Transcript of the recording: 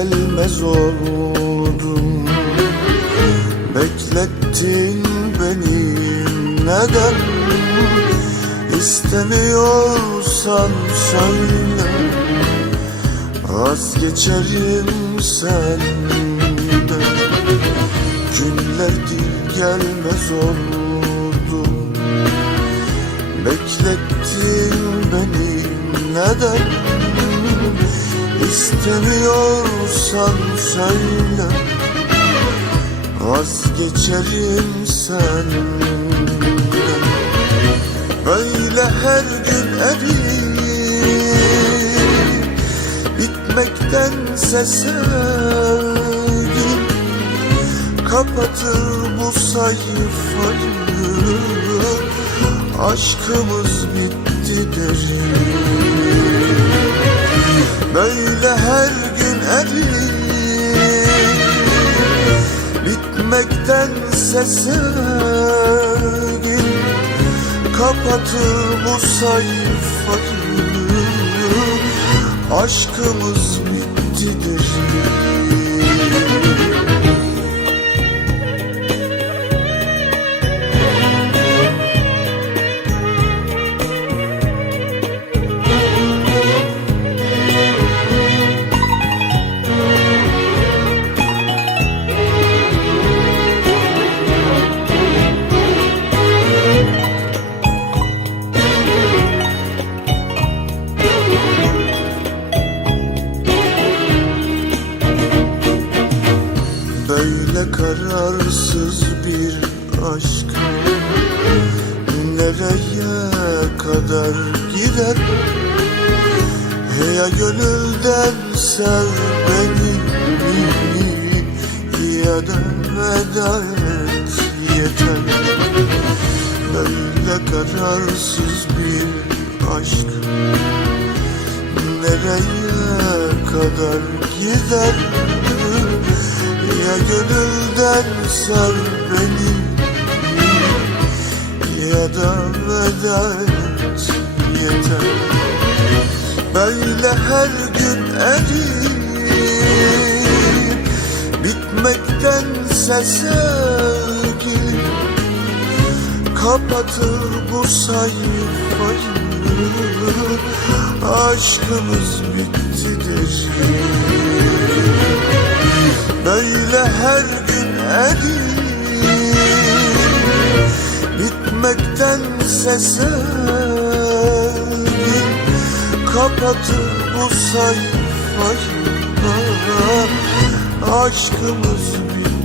gelmez oldum. Beklettin beni neden? İstemiyorsan söyle. Vazgeçerim senden. Günlerdir gelmez oldum. Beklettin beni neden? İstemiyorsan söyle. Vazgeçerim senden. Böyle her gün eriyip Bitmektense sevgim Kapatır bu sayfayı. Aşkımız bitti derim Böyle her gün eriyip Bitmektense sevgim Kapatır bu sayfayı. Aşkımız bittidir. Böyle kararsız bir aşk. Nereye kadar gider? Ya gönülden sev beni Ya da veda et yeter. Böyle kararsız bir aşk Nereye kadar gider Ya gönülden sev beni Ya da veda et yeter. Böyle her gün eriyip Bitmektense sevgilim Kapatır bu sayfayı. Aşkımız bittidir her gün eriyip Bitmektense sevgim Kapatır bu sayfayı. Aşkımız bittidir